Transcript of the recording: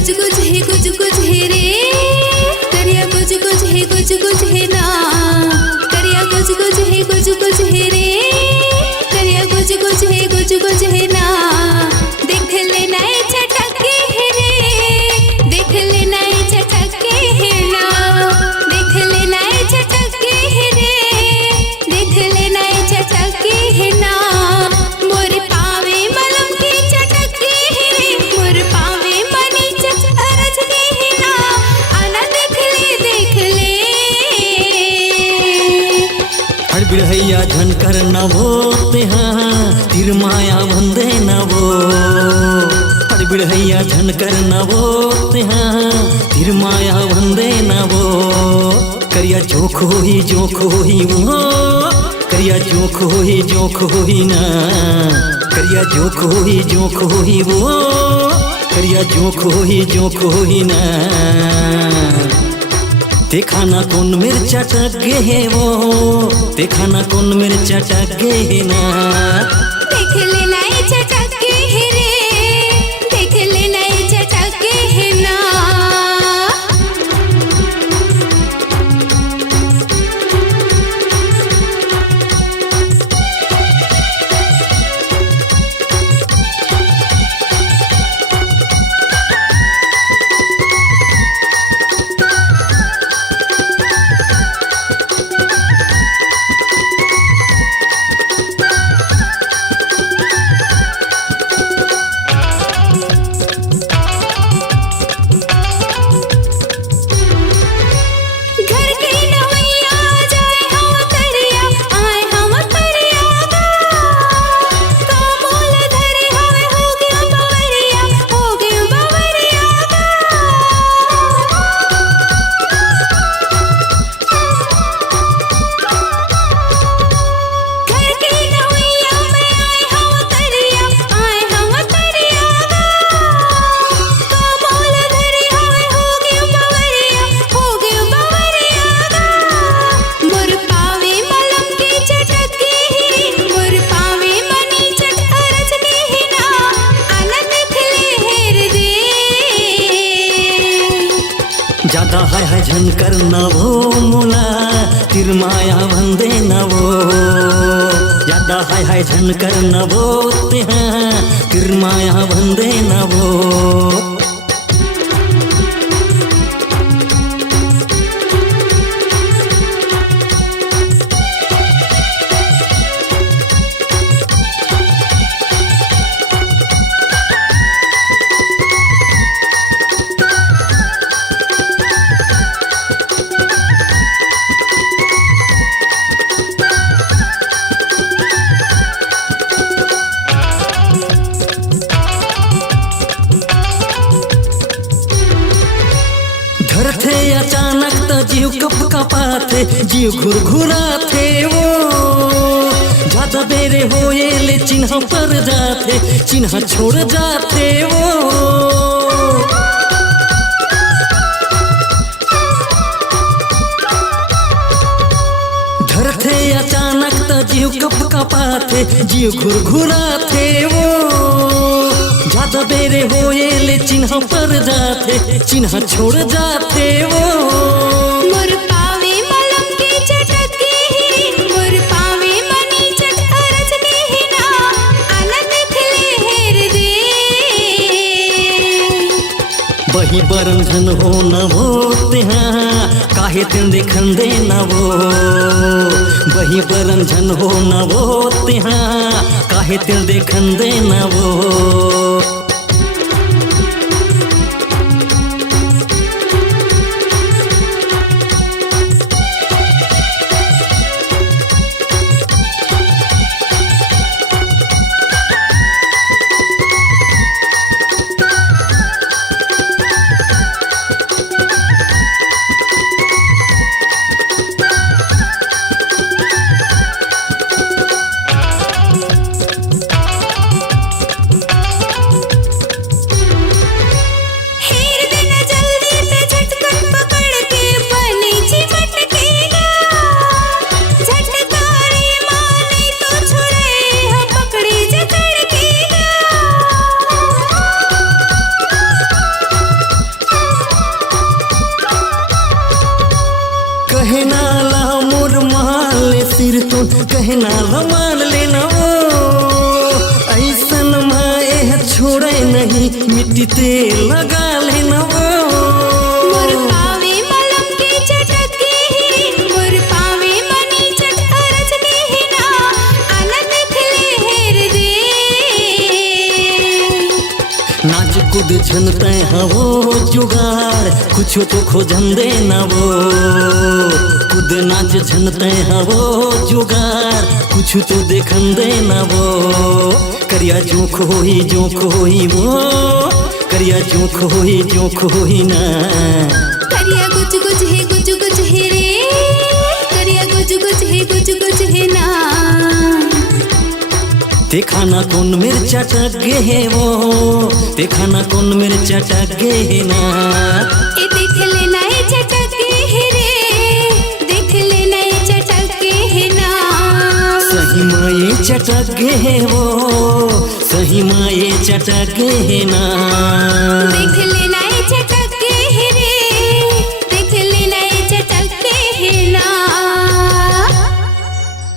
कुछ कुछ है कुछ कुछ है रे, करिया कुछ कुछ है कुछ कुछ है ना, करिया कुछ कुछ है कुछ कुछ है रे, करिया कुछ कुछ है कुछ कुछ है ना। देख लेना ये चटके है रे, देख लेना ये चटके है ना, देख लेना ये चटके है रे, देख लेना ये चटके है ना। मोर पावे मलम की चटके है, मोर पावे मनी अरज के है ना, आना देख ले हर बिढ़ैया झनकर नभो तेहाँ तिर माया बंदे नवो, हर बिढ़ैया झनकर नभो तेहाँ तिर माया बंदे नवो। करिया जोख होही वो, करिया जोख होही ना, करिया जोख होही वो, करिया जोख होही ना। देखा ना कौन मिर्चा टके है वो, देखा ना कौन मिर्चा टके है ना। देख लेना ये चटके है रे, देख लेना ये चटके है ना। ज्यादा है झनकर नवो मोला तिर माया बंदे नवो, ज्यादा है झनकर नवो तेहाँ तिर माया बंदे नवो। धरथे अचानक तो जीव कप कपाथे, जीव घुरघुराथे वो, ज्यादा बेरे होए ले चिन्ह पर जाथे, चिन्ह छोड़ जाथे वो। धरथे अचानक तो जीव कप कपाथे, जीव घुरघुराथे वो, ज्यादा बेरे होए ले चिन्ह पर जाथे, चिन्ह छोड़ जाथे वो। मोर पावे मलम की चटके है, मोर पावे मनी अरज के है ना, आना देख ले दे। बही बरंझन हो न हो तेहाँ काहे तिन देखन दे न वो, बही बरंझन हो न वो तेहाँ काहे तिन देखन दे न वो। कहना मान लेना वो ऐसन माए छोड़े नहीं मिट्टी तेल लगा लेना वो मोर पावे मलम के चटक ही मोर पावे मनी चट अरज के ही ना आनंद खिले हेर दे नाच कूद झनते हवो जुगाड़ कुछ तो खोजन दे ना वो कूद नाच झनते हवो जुगाड़ कुछ तो देखन दे ना वो करिया जो खोही वो करिया जो खोही ना करिया कुछ है रे करिया कुछ है ना देखा ना कौन मिर्चा टगे है वो देखा ना कौन मिर्चा टगे है ना ए देख लेना ए चटक है रे देख लेना ए चटक है ना सही माए चटगे है वो सही माए चटगे है ना